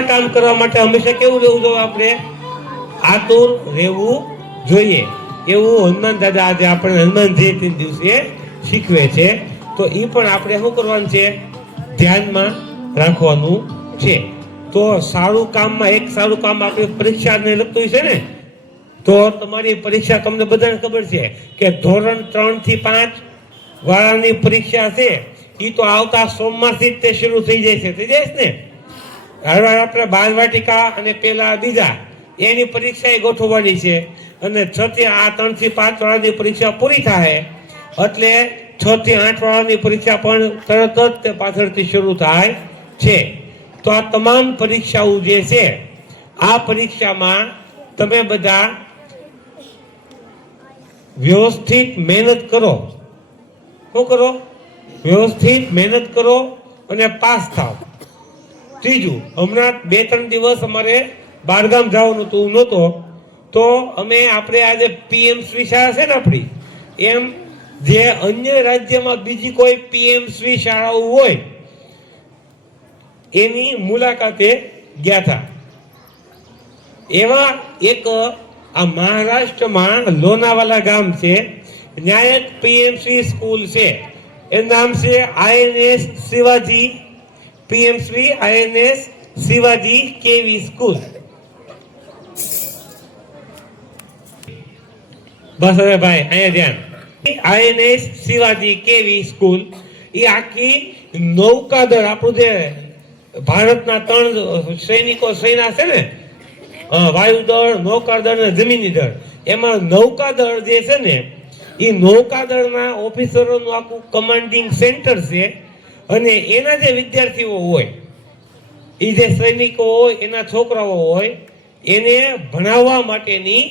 સારા કામ કરવા માટે હંમેશા કેવું રહેવું જોઈએ? આપણે આતુર રહેવું જોઈએ. એવું હનુમાન દાદા આજે આપણે હનુમાન જયંતિ દિવસે શીખવે છે. તો એ પણ આપણે શું કરવાનું છે? ધ્યાનમાં રાખવાનું છે. તો સારું કામમાં એક સારું કામ આપણે પરીક્ષાને લગતું છે ને, તો તમારી પરીક્ષા તમને બધાને ખબર છે કે ધોરણ 3 થી 5 વાળાની પરીક્ષા છે એ તો આવતા સોમવારથી જ તે શરૂ થઈ જાય છે. થઈ જાય છે ને? હવે આપણે બાલવાટિકા અને પેલા બીજા એની પરીક્ષા એ ગોઠવવાની છે. અને 6 થી 3 થી 5 વાળાની પરીક્ષા પૂરી થાય એટલે 6 થી 8 વાળાની પરીક્ષા પણ તરત જ તે પાછળથી શરૂ થાય છે. તો આ તમામ પરીક્ષાઓ જે છે, આ પરીક્ષામાં તમે બધા વ્યવસ્થિત મહેનત કરો. શું કરો? વ્યવસ્થિત મહેનત કરો અને પાસ થાવ. ત્રીજું, હમણાં 2-3 દિવસ અમારે બહારગામ જવાનું હતું, નહોતો, તો આપણે આજે પીએમશ્રી શાળા છે ને આપણી, એમ જે અન્ય રાજ્યમાં બીજી કોઈ પીએમશ્રી શાળાઓ હોય એની મુલાકાતે ગયા હતા. એવા એક આ મહારાષ્ટ્રમાં લોનાવાલા ગામ છે, ત્યાં એક પીએમશ્રી સ્કૂલ છે. એનું નામ છે INS શિવાજી પીએમશ્રી INS શિવાજી કેવી સ્કૂલ. બસ હવે ભાઈ અહીંયા ધ્યાન. INS શિવાજી કેવી સ્કૂલ એ આખી નૌકાદળ, આપણું જે ભારતના 3 સૈનિકો સેના છે ને, વાયુદળ, નૌકાદળ અને જમીની દળ, એમાં નૌકાદળ જે છે ને એ નૌકાદળના ઓફિસરોનું આખું કમાન્ડિંગ સેન્ટર છે. અને એના જે વિદ્યાર્થીઓ હોય, એ જે સૈનિકો હોય, એના છોકરાઓ હોય, એને ભણાવવા માટેની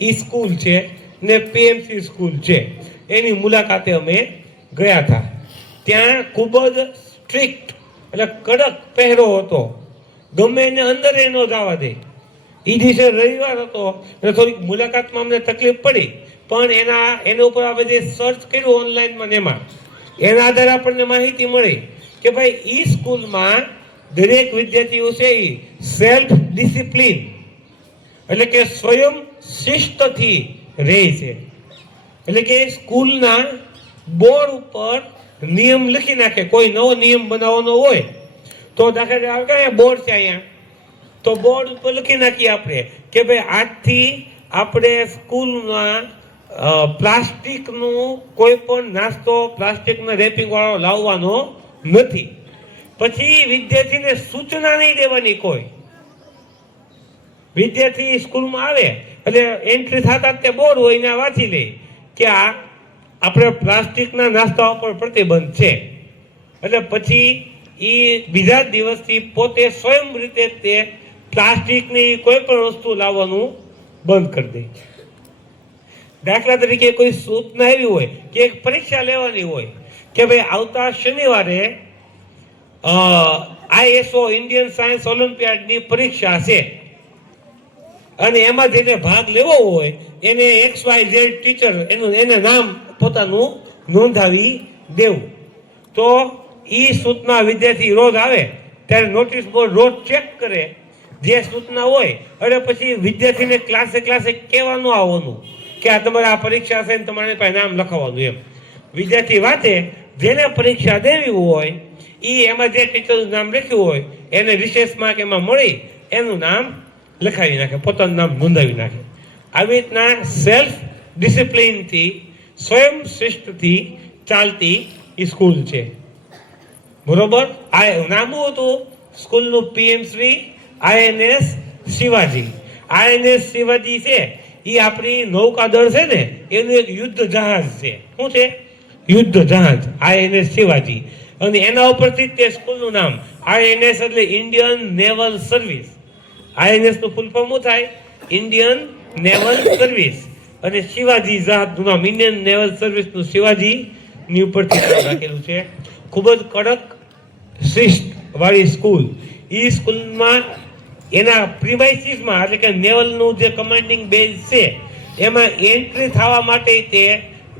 ઈ સ્કૂલ છે ને પીએમસી સ્કૂલ છે. એની મુલાકાતે અમે ગયા હતા. ત્યાં ખૂબ જ સ્ટ્રિક્ટ એટલે કડક પહેરો હતો. ગમે એને અંદર ન જવા દે. એ દિવસે રવિવાર હતો એટલે થોડીક મુલાકાતમાં અમને તકલીફ પડી, પણ એના ઉપર આપણે જે સર્ચ કર્યું ઓનલાઈનમાં, એમાં એના આધારે આપણને માહિતી મળી કે ભાઈ ઈ સ્કૂલમાં દરેક વિદ્યાર્થીઓ છે એ સેલ્ફ ડિસિપ્લિન એટલે કે સ્વયં શિસ્તથી રહે છે. એટલે કે સ્કૂલના બોર્ડ ઉપર નિયમ લખી નાખે. કોઈ નવો નિયમ બનાવવાનો હોય તો દાખલા તરીકે બોર્ડ છે અહીંયા, તો બોર્ડ ઉપર લખી નાખીએ આપણે કે ભાઈ આજથી આપણે સ્કૂલમાં પ્લાસ્ટિકનું કોઈ પણ નાસ્તો પ્લાસ્ટિકના રેપિંગ વાળો લાવવાનો નથી. પછી વિદ્યાર્થીને સૂચના નહીં દેવાની. કોઈ વિદ્યાર્થી સ્કૂલમાં આવે એટલે એન્ટ્રી થતા તે બોર્ડ હોય એને વાંચી લે કે આ આપણે પ્લાસ્ટિકના નાસ્તા ઉપર પ્રતિબંધ છે. એટલે પછી એ બીજા દિવસથી પોતે સ્વયં રીતે તે પ્લાસ્ટિકની કોઈ પણ વસ્તુ લાવવાનું બંધ કરી દે. દાખલા તરીકે કોઈ સૂચના એવી હોય કે એક પરીક્ષા લેવાની હોય કે ભાઈ આવતા શનિવારે ISO ઇન્ડિયન સાયન્સ ઓલિમ્પિયાડની પરીક્ષા છે અને એમાં જેને ભાગ લેવો હોય એને XYZ ટીચર એને નામ પોતાનું નોંધાવી દેવું. તો એ સૂચના વિદ્યાર્થી રોજ આવે ત્યારે નોટિસ બોર્ડ રોજ ચેક કરે જે સૂચના હોય. એટલે પછી વિદ્યાર્થીને ક્લાસે કહેવાનું આવવાનું કે આ તમારે આ પરીક્ષા છે ને તમારે પાસે નામ લખાવવાનું. એમ વિદ્યાર્થી વાંચે, જેને પરીક્ષા દેવી હોય એ એમાં જે ટીચરનું નામ લખ્યું હોય એને રિસેસમાં કે એમાં મળી એનું નામ લખાવી નાખે, પોતાનું નામ નોંધાવી નાખે. આવી રીતના સેલ્ફ ડિસિપ્લિનથી, સ્વયં શિસ્તથી ચાલતી સ્કૂલ છે. બરોબર? આ નામ હતું સ્કૂલનું પીએમશ્રી INS શિવાજી. INS શિવાજી છે એ આપણી નૌકાદળ છે ને એનું એક યુદ્ધ જહાજ છે. શું છે? યુદ્ધ જહાજ INS શિવાજી. અને એના ઉપરથી તે સ્કૂલનું નામ INS એટલે ઇન્ડિયન નેવલ સર્વિસ. INS નું ફૂલ ફોર્મ શું થાય? Indian naval service. અને શિવાજી જહાજનું નામ ઇન્ડિયન નેવલ સર્વિસનું શિવાજી ની ઉપરથી નામ રાખેલું છે. ખૂબ જ કડક શિસ્ત વાળી સ્કૂલ. એ સ્કૂલમાં એના પ્રિમાઇસીસમાં એટલે કે નેવલનું જે કમાન્ડિંગ બેઝ છે એમાં એન્ટ્રી થવા માટે તે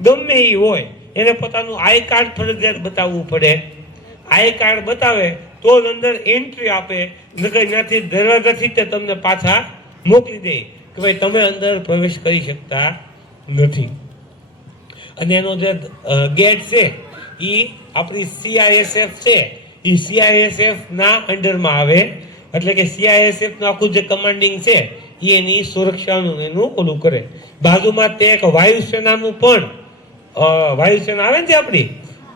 ગમે એ હોય એને પોતાનું આઈ કાર્ડ ફરજિયાત બતાવવું પડે. આઈ કાર્ડ બતાવે તો જ અંદર એન્ટ્રી આપે, નકર ત્યાંથી દરવાજાથી તે તમને પાછા મોકલી દે કે ભાઈ તમે અંદર પ્રવેશ કરી શકતા નથી. અને એનો જે ગેટ છે એ આપણી CISF છે, એ CISF ના અંડરમાં આવે, એટલે કે CISF નું આખું જે કમાન્ડિંગ છે એ એની સુરક્ષાનું એનું ઓલું કરે. બાજુમાં તે એક વાયુસેનાનું પણ વાયુસેના આવે ને આપણી,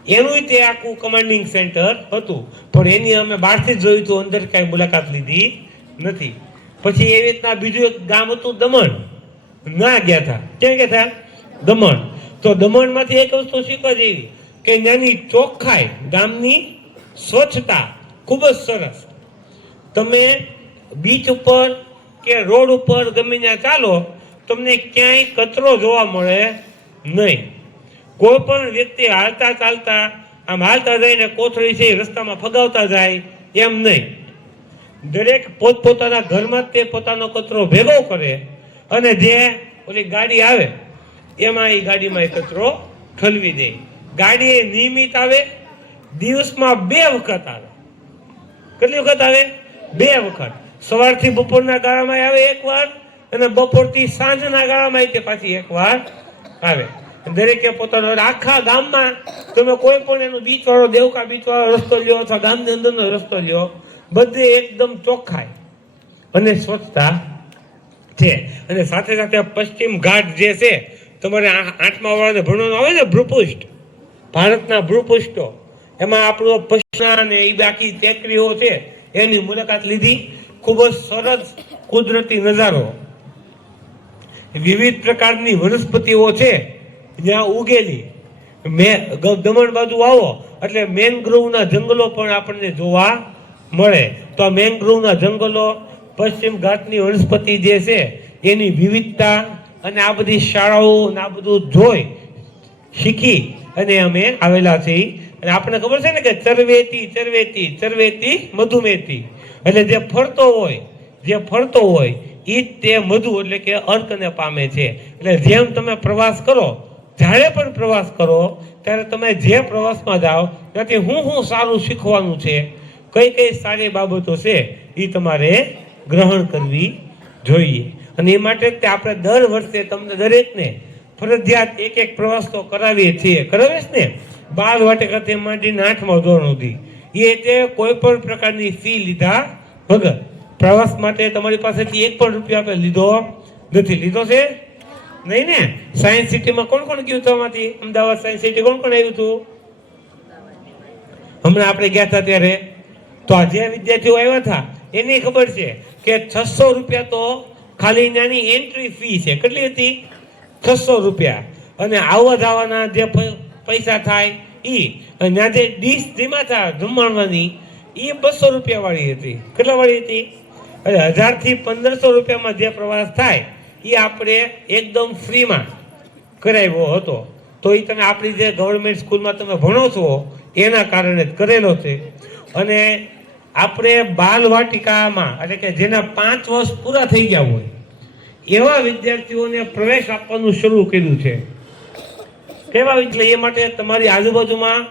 એનું તે આખું કમાન્ડિંગ સેન્ટર હતું, પણ એની અમે બહારથી જ જોયું હતું, અંદર કાંઈ મુલાકાત લીધી નથી. પછી એવી રીતના બીજું એક ગામ હતું દમણ, ના ગયા હતા. ક્યાં ગયા હતા? દમણ. તો દમણમાંથી એક વસ્તુ શીખવા જેવી કે ત્યાંની ચોખ્ખાઈ, ગામની સ્વચ્છતા ખૂબ જ સરસ. તમે બીચ ઉપર કે રોડ ઉપર ગમે ત્યાં ચાલો, તમને ક્યાંય કચરો જોવા મળે નહીં. કોઈ પણ વ્યક્તિ હાલતા ચાલતા આમ હાલતા જઈને કોથળી છે રસ્તામાં ફગાવતા જાય એમ નહીં. દરેક પોતપોતાના ઘરમાં તે પોતાનો કચરો ભેગો કરે અને જે ઓલી ગાડી આવે એમાં એ ગાડીમાં એ કચરો ઠલવી દે. ગાડી એ નિયમિત આવે, દિવસમાં 2 વખત આવે. કેટલી વખત આવે? 2 વખત. સવારથી બપોરના ગાળામાં આવે એકવાર, અને બપોરથી સાંજના ગાળામાં તે પાછી એકવાર આવે. દરેકે પોતાનો આખા ગામમાં તમે કોઈ પણ એનું બીચ વાળો દેવકા બીચ વાળો રસ્તો લ્યો અથવા ગામની અંદરનો રસ્તો લ્યો, બધે એકદમ ચોખ્ખાઈ અને સ્વચ્છતા છે. અને સાથે સાથે પશ્ચિમ ઘાટ જે છે, તમારે 8મા વાળાને ભણવાનું આવે ને, ભૂપૃષ્ઠ, ભારતના ભૂપૃષ્ઠો, એમાં આપણો પશ્ચિમ અને એ બાકી ટેકરીઓ છે એની મુલાકાત લીધી. ખૂબ જ સરસ કુદરતી નજારો, વિવિધ પ્રકારની વનસ્પતિઓ છે જ્યાં ઉગેલી. દમણ બાજુ આવો એટલે મેંગ્રોવના જંગલો પણ આપણને જોવા મળે. તો આ મેંગ્રોવના જંગલો, પશ્ચિમ ઘાટની વનસ્પતિ જે છે એની વિવિધતા, અને આ બધી શાળાઓ આ બધું જોઈ શીખી અને અમે આવેલા છીએ. અને આપણને ખબર છે ને કે ચરવેતી ચરવેતી ચરવેતી મધુમેતી, એટલે જે ફરતો હોય એ તે મધુ એટલે કે અર્કને પામે છે. એટલે જેમ તમે પ્રવાસ કરો, જ્યારે પણ પ્રવાસ કરો ત્યારે તમે જે પ્રવાસમાં જાઓ ત્યાંથી હું સારું શીખવાનું છે, કઈ સારી બાબતો છે એ તમારે ગ્રહણ કરવી જોઈએ. અને એ માટે તે આપણે દર વર્ષે તમને દરેકને ફરજિયાત એક પ્રવાસ તો કરાવીએ છીએ. કરાવીશ ને? બાલ વાટિકાથી માંડીને 8મા ધોરણ સુધી એ તે કોઈ પણ પ્રકારની ફી લીધા વગર પ્રવાસ માટે તમારી પાસેથી 1 પણ રૂપિયા આપણે લીધો નથી. લીધો છે નહીં ને? સાયન્સ સિટીમાં કોણ ગયું હતું? આમાંથી અમદાવાદ સાયન્સ સિટી કોણ આવ્યું હતું? હમણાં આપણે ગયા હતા ત્યારે. તો આ જે વિદ્યાર્થીઓ આવ્યા હતા એની ખબર છે કે 600 રૂપિયા તો ખાલી નાની એન્ટ્રી ફી છે. કેટલી હતી? 600 રૂપિયા. અને આવવા જવાના જે પૈસા થાય ઈ, અને ત્યાં જે ડીશ ધીમા થાય જમણવાની એ 200 રૂપિયા વાળી હતી. કેટલા વાળી હતી? એટલે 1000 થી 1500 રૂપિયામાં જે પ્રવાસ થાય એ આપણે એકદમ ફ્રીમાં કરાવ્યો હતો. તો એ તમે આપણી જે ગવર્મેન્ટ સ્કૂલમાં તમે ભણો છો એના કારણે જ કરેલો છે. અને આપણે બાલ વાટિકામાં એટલે કે જેના 5 વર્ષ પૂરા થઈ ગયા હોય એવા વિદ્યાર્થીઓને પ્રવેશ આપવાનું શરૂ કર્યું છે. કેવા? એટલે એ માટે તમારી આજુબાજુમાં,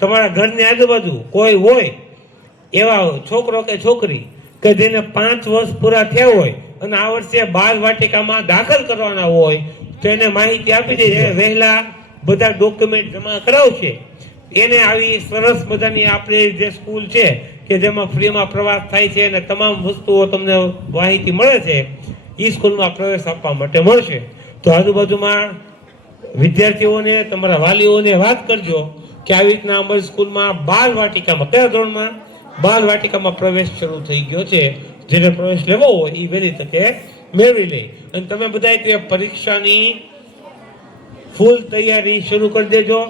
તમારા ઘરની આજુબાજુ કોઈ હોય એવા છોકરો કે છોકરી કે જેને 5 વર્ષ પૂરા થયા હોય અને આ વર્ષે બાલ વાટિકામાં દાખલ કરવાના હોય તો એને માહિતી આપી દે. વહેલા બધા ડોક્યુમેન્ટ જમા કરાવશે એને આવી સરસ મજાની આપણી જે સ્કૂલ છે કે જેમાં ફ્રીમાં પ્રવાસ થાય છે અને તમામ વસ્તુઓ તમને માહિતી મળે છે, એ સ્કૂલમાં પ્રવેશ આપવા માટે મળશે. તો આજુબાજુમાં વિદ્યાર્થીઓને, તમારા વાલીઓને વાત કરજો કે આવી રીતના અમારી સ્કૂલમાં બાલ વાટિકામાં, કયા ધોરણમાં? બાલ વાટિકામાં પ્રવેશ શરૂ થઈ ગયો છે. જેને પ્રવેશ લેવો હોય એ વહેલી તકે મેળવી લે. અને તમે બધા પરીક્ષાની ફૂલ તૈયારી શરૂ કરી દેજો.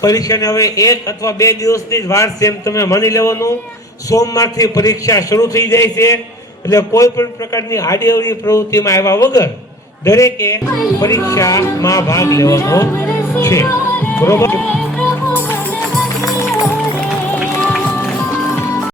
પરીક્ષાને હવે 1 અથવા 2 દિવસની જ વાર છે એમ તમે માની લેવાનું. સોમવારથી પરીક્ષા શરૂ થઈ જાય છે, એટલે કોઈ પણ પ્રકારની આડીઅવળી પ્રવૃત્તિમાં આવ્યા વગર દરેકે પરીક્ષામાં ભાગ લેવાનો છે. બરોબર?